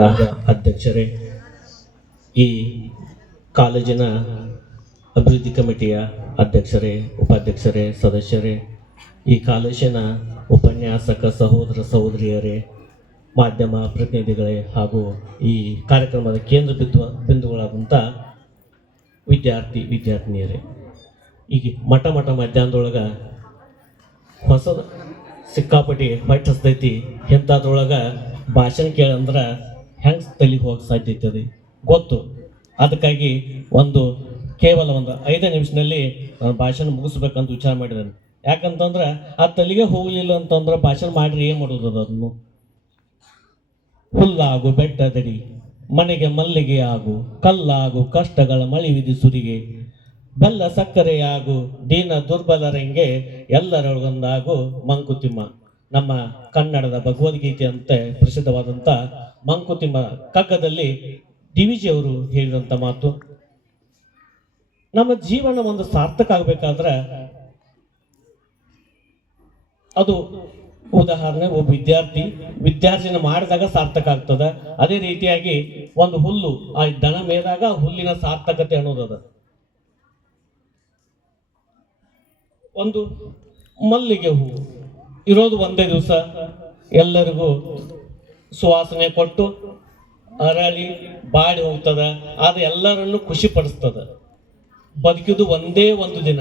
ಅಧ್ಯಕ್ಷರೇ, ಈ ಕಾಲೇಜಿನ ಅಭಿವೃದ್ಧಿ ಕಮಿಟಿಯ ಅಧ್ಯಕ್ಷರೇ, ಉಪಾಧ್ಯಕ್ಷರೇ, ಸದಸ್ಯರೇ, ಈ ಕಾಲೇಜಿನ ಉಪನ್ಯಾಸಕ ಸಹೋದರ ಸಹೋದರಿಯರೇ, ಮಾಧ್ಯಮ ಪ್ರತಿನಿಧಿಗಳೇ ಹಾಗೂ ಈ ಕಾರ್ಯಕ್ರಮದ ಕೇಂದ್ರ ಬಿಂದುಗಳಾದಂಥ ವಿದ್ಯಾರ್ಥಿನಿಯರೇ, ಈಗ ಮಠ ಮಧ್ಯಾಹ್ನದೊಳಗೆ ಹೊಸದು ಸಿಕ್ಕಾಪಟ್ಟಿ ಹೊಟ್ಟೆ ಹಸ್ದೈತಿ. ಎಂಥದ್ರೊಳಗೆ ಭಾಷಣ ಕೇಳಂದ್ರೆ ಹೆಂಗೆ ತಲೆಗೆ ಹೋಗಕ್ಕೆ ಸಾಧ್ಯತೆ ಗೊತ್ತು. ಅದಕ್ಕಾಗಿ ಕೇವಲ ಒಂದು 5 ನಿಮಿಷದಲ್ಲಿ ಭಾಷಣ ಮುಗಿಸ್ಬೇಕಂತ ವಿಚಾರ ಮಾಡಿದ್ದಾನೆ. ಯಾಕಂತಂದ್ರೆ ಆ ತಲೆಗೆ ಹೋಗಲಿಲ್ಲ ಅಂತಂದ್ರೆ ಭಾಷಣ ಮಾಡಿರಿ ಏನು ಮಾಡೋದು? ಅದನ್ನು ಹುಲ್ಲಾಗು ಬೆಟ್ಟದಡಿ ಮನೆಗೆ ಮಲ್ಲಿಗೆ ಆಗು, ಕಲ್ಲಾಗು ಕಷ್ಟಗಳ ಮಳಿ ವಿಧಿ ಸುರಿಗೆ, ಬೆಲ್ಲ ಸಕ್ಕರೆಯಾಗು ದೀನ ದುರ್ಬಲರಂಗೆ ಎಲ್ಲರೊಳಗೊಂದಾಗು ಮಂಕುತಿಮ್ಮ. ನಮ್ಮ ಕನ್ನಡದ ಭಗವದ್ಗೀತೆ ಅಂತ ಪ್ರಸಿದ್ಧವಾದಂಥ ಮಂಕುತಿಮ್ಮ ಕಗ್ಗದಲ್ಲಿ DVG ಅವರು ಹೇಳಿದಂಥ ಮಾತು. ನಮ್ಮ ಜೀವನ ಒಂದು ಸಾರ್ಥಕ ಆಗಬೇಕಾದ್ರೆ ಅದು ಉದಾಹರಣೆ ಒಬ್ಬ ವಿದ್ಯಾರ್ಜನೆ ಮಾಡಿದಾಗ ಸಾರ್ಥಕ ಆಗ್ತದೆ. ಅದೇ ರೀತಿಯಾಗಿ ಒಂದು ಹುಲ್ಲು ಆ ದನ ಮೇದಾಗ ಹುಲ್ಲಿನ ಸಾರ್ಥಕತೆ ಅನ್ನೋದದ. ಒಂದು ಮಲ್ಲಿಗೆ ಹೂವು ಇರೋದು ಒಂದೇ ದಿವಸ, ಎಲ್ಲರಿಗೂ ಸುವಾಸನೆ ಕೊಟ್ಟು ಅರಳಿ ಬಾಡಿ ಹೋಗ್ತದ. ಅದು ಎಲ್ಲರನ್ನು ಖುಷಿ ಪಡಿಸ್ತದ. ಬದುಕಿದು ಒಂದೇ ಒಂದು ದಿನ.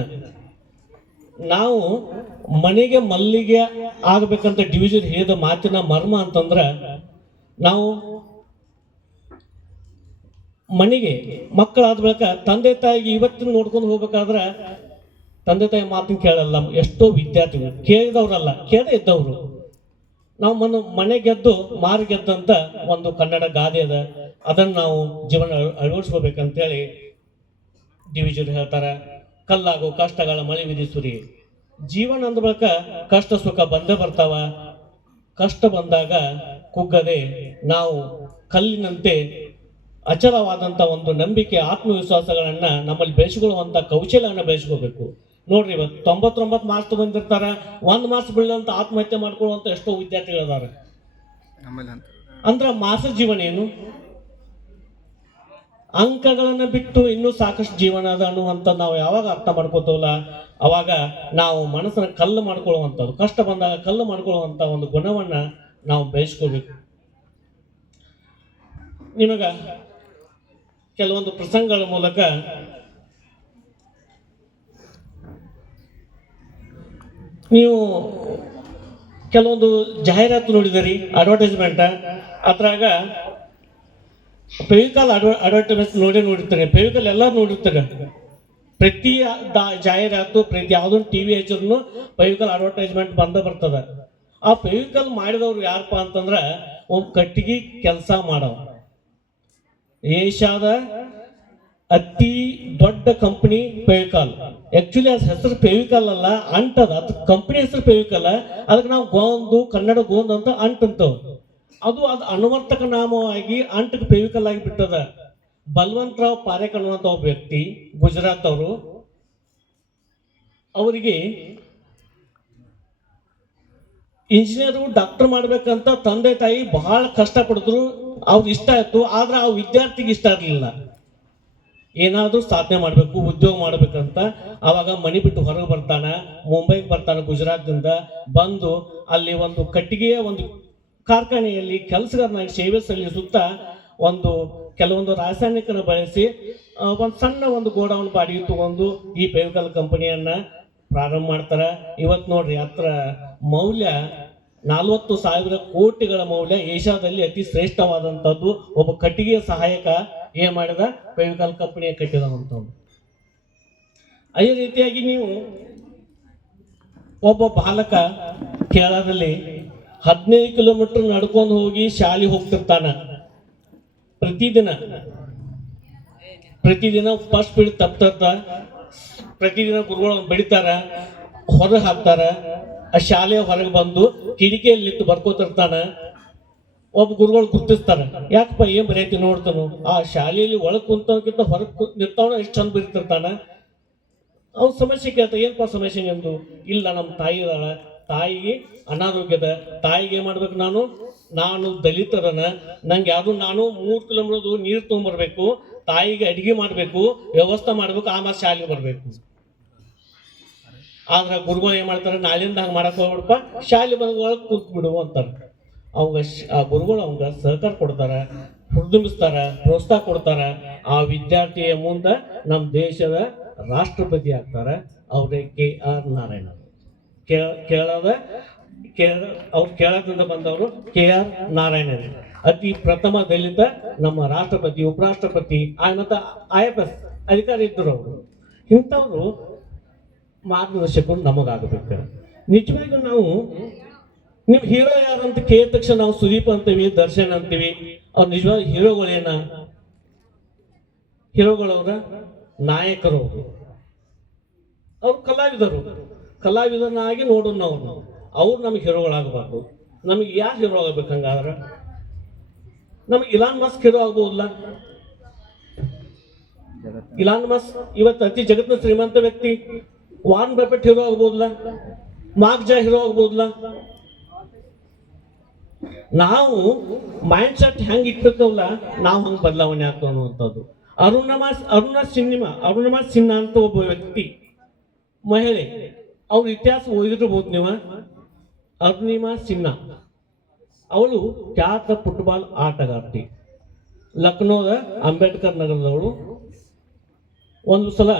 ನಾವು ಮನೆಗೆ ಮಲ್ಲಿಗೆ ಆಗಬೇಕಂತ DVG ಹೇಳಿದ ಮಾತಿನ ಮರ್ಮ ಅಂತಂದ್ರೆ, ನಾವು ಮನೆಗೆ ಮಕ್ಕಳಾದ ಬಳಿಕ ತಂದೆ ತಾಯಿಗೆ ಇವತ್ತಿನ ನೋಡ್ಕೊಂಡು ಹೋಗ್ಬೇಕಾದ್ರೆ ತಂದೆ ತಾಯಿ ಮಾತನ್ನು ಕೇಳಲ್ಲ. ಎಷ್ಟೋ ವಿದ್ಯಾರ್ಥಿಗಳು ಕೇಳಿದವರಲ್ಲ, ಕೇಳದೇ ಇದ್ದವರು. ನಾವು ಮನೆ ಗೆದ್ದು ಮಾರು ಗೆದ್ದಂತ ಒಂದು ಕನ್ನಡ ಗಾದೆ ಅದ. ಅದನ್ನು ನಾವು ಜೀವನ ಅಳವಡಿಸ್ಕೋಬೇಕಂತೇಳಿ DVG ಹೇಳ್ತಾರೆ. ಕಲ್ಲಾಗೋ ಕಷ್ಟಗಳ ಮಳಿ ವಿಧಿ ಸುರಿ. ಜೀವನ ಅಂದ ಬಳಿಕ ಕಷ್ಟ ಸುಖ ಬಂದೇ ಬರ್ತಾವ. ಕಷ್ಟ ಬಂದಾಗ ಕುಗ್ಗದೆ ನಾವು ಕಲ್ಲಿನಂತೆ ಅಚಲವಾದಂಥ ಒಂದು ನಂಬಿಕೆ, ಆತ್ಮವಿಶ್ವಾಸಗಳನ್ನ ನಮ್ಮಲ್ಲಿ ಬೆಳೆಸಿಕೊಳ್ಳುವಂಥ ಕೌಶಲ್ಯವನ್ನು ಬೆಳೆಸ್ಕೋಬೇಕು. ನೋಡ್ರಿ, ಇವತ್ತು 99 ಮಾರ್ಕ್ಸ್ ಬಂದಿರ್ತಾರೆ, 1 ಮಾರ್ಕ್ಸ್ ಬೀಳಂತ ಆತ್ಮಹತ್ಯೆ ಮಾಡ್ಕೊಳ್ಳುವಂಥ ಎಷ್ಟೋ ವಿದ್ಯಾರ್ಥಿಗಳಿದ್ದಾರೆ. ಅಂದ್ರೆ ಮಾಸ ಜೀವನ ಏನು? ಅಂಕಗಳನ್ನ ಬಿಟ್ಟು ಇನ್ನೂ ಸಾಕಷ್ಟು ಜೀವನ ಅದ ಅನ್ನುವಂಥ ನಾವು ಯಾವಾಗ ಅರ್ಥ ಮಾಡ್ಕೋತವಲ್ಲ, ಅವಾಗ ನಾವು ಮನಸ್ಸನ್ನ ಕಲ್ಲು ಮಾಡ್ಕೊಳ್ಳುವಂಥದ್ದು, ಕಷ್ಟ ಬಂದಾಗ ಕಲ್ಲು ಮಾಡ್ಕೊಳ್ಳುವಂಥ ಒಂದು ಗುಣವನ್ನ ನಾವು ಬೆಳೆಸ್ಕೋಬೇಕು. ನಿಮಗ ಕೆಲವೊಂದು ಪ್ರಸಂಗಗಳ ಮೂಲಕ ನೀವು ಕೆಲವೊಂದು ಜಾಹೀರಾತು ನೋಡಿದಿರಿ, ಅಡ್ವರ್ಟೈಸ್ಮೆಂಟ್. ಅದ್ರಾಗ ಫೆವಿಕಾಲ್ ಅಡ್ವರ್ಟೈಸ್ಮೆಂಟ್ ನೋಡಿರ್ತಾರೆ. ಫೆವಿಕಾಲ್ ಎಲ್ಲರೂ ನೋಡಿರ್ತಾರೆ. ಪ್ರತಿ ಜಾಹೀರಾತು, ಪ್ರತಿ ಯಾವುದೊಂದು TV ಹಚ್ಚಿದ್ರು ಫೆವಿಕಾಲ್ ಅಡ್ವರ್ಟೈಸ್ಮೆಂಟ್ ಬರ್ತದ. ಆ ಫೆವಿಕಾಲ್ ಮಾಡಿದವ್ರು ಯಾರಪ್ಪ ಅಂತಂದ್ರೆ ಒಬ್ಬ ಕಟ್ಟಿಗೆ ಕೆಲಸ ಮಾಡವ. ಏಷ್ಯಾದ ಅತಿ ದೊಡ್ಡ ಕಂಪನಿ ಫೆವಿಕಾಲ್. ಆಕ್ಚುಲಿ ಅದ್ ಹೆಸರು ಫೆವಿಕಾಲ್ ಅಲ್ಲ, ಅಂಟದ. ಅದು ಕಂಪನಿ ಹೆಸರು ಫೆವಿಕಾಲ್. ಅದಕ್ಕೆ ನಾವು ಗೋಂದು, ಕನ್ನಡ ಗೋಂದು ಅಂತ ಅಂಟಂತವ್. ಅದು ಅನುವರ್ತಕ ನಾಮವಾಗಿ ಅಂಟಕ್ಕೆ ಫೆವಿಕಾಲ್ ಆಗಿ ಬಿಟ್ಟದ. ಬಲ್ವಂತರಾವ್ ಪಾರೇಖ್ ಅನ್ನುವಂಥ ಒಬ್ಬ ವ್ಯಕ್ತಿ, ಗುಜರಾತ್ ಅವರು, ಅವರಿಗೆ ಇಂಜಿನಿಯರು, ಡಾಕ್ಟರ್ ಮಾಡ್ಬೇಕಂತ ತಂದೆ ತಾಯಿ ಬಹಳ ಕಷ್ಟಪಡಿದ್ರು. ಅವ್ರಿಗೆ ಇಷ್ಟ ಆಯ್ತು, ಆದ್ರೆ ಆ ವಿದ್ಯಾರ್ಥಿಗೆ ಇಷ್ಟ ಇರಲಿಲ್ಲ. ಏನಾದರೂ ಸಾಧನೆ ಮಾಡಬೇಕು, ಉದ್ಯೋಗ ಮಾಡ್ಬೇಕಂತ. ಆವಾಗ ಮನೆ ಬಿಟ್ಟು ಹೊರಗೆ ಬರ್ತಾನೆ, ಮುಂಬೈಗೆ ಬರ್ತಾನೆ. ಗುಜರಾತ್ನಿಂದ ಬಂದು ಅಲ್ಲಿ ಒಂದು ಕಟ್ಟಿಗೆಯ ಒಂದು ಕಾರ್ಖಾನೆಯಲ್ಲಿ ಕೆಲಸಗಾರನಾಗಿ ಸೇವೆ ಸಲ್ಲಿಸುತ್ತಾ ಕೆಲವೊಂದು ರಾಸಾಯನಿಕನ ಬಳಸಿ ಒಂದು ಸಣ್ಣ ಒಂದು ಗೋಡೌನ್ ಬಾಡಿಗೆ ತಗೊಂಡು ಈ ಫೆವಿಕಾಲ್ ಕಂಪನಿಯನ್ನ ಪ್ರಾರಂಭ ಮಾಡ್ತಾರೆ. ಇವತ್ತು ನೋಡ್ರಿ, ಹತ್ರ ಮೌಲ್ಯ 40,000 ಕೋಟಿಗಳ ಮೌಲ್ಯ. ಏಷ್ಯಾದಲ್ಲಿ ಅತಿ ಶ್ರೇಷ್ಠವಾದಂಥದ್ದು. ಒಬ್ಬ ಕಟ್ಟಿಗೆಯ ಸಹಾಯಕ ಏನ್ ಮಾಡಿದ? ಫೆವಿಕಾಲ್ ಕಂಪನಿಯ ಕಟ್ಟಿದಂಥವ್ನು. ಅದೇ ರೀತಿಯಾಗಿ ನೀವು ಒಬ್ಬ ಬಾಲಕ ಕೇರಳದಲ್ಲಿ 15 ಕಿಲೋಮೀಟರ್ ನಡ್ಕೊಂಡು ಹೋಗಿ ಶಾಲೆ ಹೋಗ್ತಿರ್ತಾನ. ಪ್ರತಿದಿನ ಫಸ್ಟ್ ಪೀರಿಯಡ್ ತಪ್ಪಿರ್ತ. ಪ್ರತಿದಿನ ಗುರುಗಳು ಬಡಿತಾರ, ಹೊರಗೆ ಹಾಕ್ತಾರ. ಆ ಶಾಲೆಯ ಹೊರಗೆ ಬಂದು ಕಿಡಿಕೆಯಲ್ಲಿಟ್ಟು ಬರ್ಕೋತಿರ್ತಾನ. ಒಬ್ಬ ಗುರುಗಳು ಗುರ್ತಿಸ್ತಾರ, ಯಾಕಪ್ಪ ಏನ್ ಬರೆಯತಿ ನೋಡ್ತಾನು. ಆ ಶಾಲೆಯಲ್ಲಿ ಒಳಗೆ ಕುಂತವಕ್ಕಿಂತ ಹೊರಗೆ ನಿಂತವನ ಎಷ್ಟು ಚಂದ ಬರೀತಿರ್ತಾನ. ಅವ್ನ ಸಮಸ್ಯೆ ಕೇಳ್ತ, ಏನಪ್ಪ ಸಮಸ್ಯೆ ನಿಂದು? ಇಲ್ಲ, ನಮ್ಮ ತಾಯಿ ಅದಾಳ, ತಾಯಿಗೆ ಅನಾರೋಗ್ಯದ ತಾಯಿಗೆ ಏನು ಮಾಡ್ಬೇಕು, ನಾನು ದಲಿತರನ, ನಂಗೆ ಯಾವುದು ನಾನು 3 ಕಿಲೋಮೀಟರ್ ನೀರು ತೊಗೊಂಬರ್ಬೇಕು, ತಾಯಿಗೆ ಅಡಿಗೆ ಮಾಡಬೇಕು, ವ್ಯವಸ್ಥೆ ಮಾಡ್ಬೇಕು, ಆಮೇಲೆ ಶಾಲೆಗೆ ಬರಬೇಕು. ಆದ್ರೆ ಗುರುಗಳು ಏನು ಮಾಡ್ತಾರೆ, ನಾಳಿಂದ ಹಂಗೆ ಮಾಡಕ್ಕೆ ಹೋಗ್ಬಿಡಪ್ಪ, ಶಾಲೆ ಬಂದ ಒಳಗೆ ಕೂತ್ ಬಿಡು ಅಂತಾರೆ. ಅವಾಗ ಆ ಗುರುಗಳು ಅವಂಗ ಸಹಕಾರ ಕೊಡ್ತಾರೆ, ಹುರಿದುಂಬಿಸ್ತಾರೆ, ಪ್ರೋತ್ಸಾಹ ಕೊಡ್ತಾರೆ. ಆ ವಿದ್ಯಾರ್ಥಿಯ ಮುಂದೆ ನಮ್ಮ ದೇಶದ ರಾಷ್ಟ್ರಪತಿ ಆಗ್ತಾರೆ. ಅವರೇ KR ನಾರಾಯಣ. ಅವ್ರು ಕೇರಳದಿಂದ ಬಂದವರು KR ನಾರಾಯಣನ್. ಅತಿ ಪ್ರಥಮ ದಲಿತ ನಮ್ಮ ರಾಷ್ಟ್ರಪತಿ, ಉಪರಾಷ್ಟ್ರಪತಿ ಮತ್ತು IFS ಅಧಿಕಾರಿ ಇದ್ದರು ಅವರು. ಇಂಥವ್ರು ಮಾರ್ಗದರ್ಶಕರು ನಮಗಾಗಬೇಕು. ನಿಜವಾಗಿ ನಾವು ನಿಮ್ಮ ಹೀರೋ ಯಾರು ಅಂತ ಕೇಳಿದ ತಕ್ಷಣ ನಾವು ಸುದೀಪ್ ಅಂತೀವಿ, ದರ್ಶನ್ ಅಂತೀವಿ. ಅವ್ರು ನಿಜವಾಗಿ ಹೀರೋಗಳೇನ? ಹೀರೋಗಳವ್ರ ನಾಯಕರು, ಅವ್ರು ಕಲಾವಿದನಾಗಿ ನೋಡೋಣ. ಅವ್ರು ನಮಗೆ ಹೀರೋಗಳಾಗಬಾರ್ದು. ನಮಗೆ ಯಾರು ಹೀರೋ ಆಗ್ಬೇಕು? ಹಂಗಾದ್ರೆ ನಮಗೆ ಇಲಾನ್ ಮಸ್ಕ್ ಹೀರೋ ಆಗ್ಬೋದಲ್ಲ? ಇಲಾನ್ ಮಸ್ಕ್ ಇವತ್ತು ಅತಿ ಜಗತ್ತಿನ ಶ್ರೀಮಂತ ವ್ಯಕ್ತಿ. ವಾರ್ನ್ ಬಫೆಟ್ ಹೀರೋ ಆಗ್ಬೋದಲ್ಲ? ಮಾರ್ಕ್ ಜಾ ಹೀರೋ ಆಗ್ಬೋದಲ್ಲ? ನಾವು ಮೈಂಡ್ ಸೆಟ್ ಹೆಂಗೆ ಇಟ್ಟಿರ್ತವಲ್ಲ, ನಾವು ಹಂಗೆ ಬದಲಾವಣೆ ಆಗ್ತಾವ ಅನ್ನುವಂಥದ್ದು. ಅರುಣಿಮಾ ಸಿನ್ಹಾ ಅಂತ ಒಬ್ಬ ವ್ಯಕ್ತಿ, ಮಹಿಳೆ. ಅವ್ರ ಇತಿಹಾಸ ಓದಿರ್ಬೋದು ನೀವು. ಅರುಣಿಮಾ ಸಿನ್ಹಾ ಅವಳು ಖ್ಯಾತ ಫುಟ್ಬಾಲ್ ಆಟಗಾರ್ತಿ. ಲಕ್ನೋದ ಅಂಬೇಡ್ಕರ್ ನಗರದವಳು. ಒಂದು ಸಲ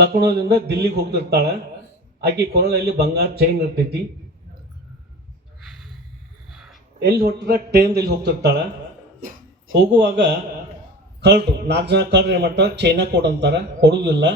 ಲಕ್ನೋದಿಂದ ದಿಲ್ಲಿಗೆ ಹೋಗ್ತಿರ್ತಾಳೆ. ಆಕೆ ಕೊರಳಲ್ಲಿ ಬಂಗಾರ ಚೈನ್ ಇರ್ತೈತಿ. ಎಲ್ಲಿ ಹೊಟ್ಟಿದ್ರೆ ಟ್ರೈನ್ದಲ್ಲಿ ಹೋಗ್ತಿರ್ತಾಳೆ. ಹೋಗುವಾಗ ಕಳ್ಳರು 4 ಜನ ಕಳ್ಳರು ಏನು ಮಾಡ್ತಾರೆ, ಚೈನಾ ಕೊಡು ಅಂತಾರೆ, ಕೊಡುವುದಿಲ್ಲ.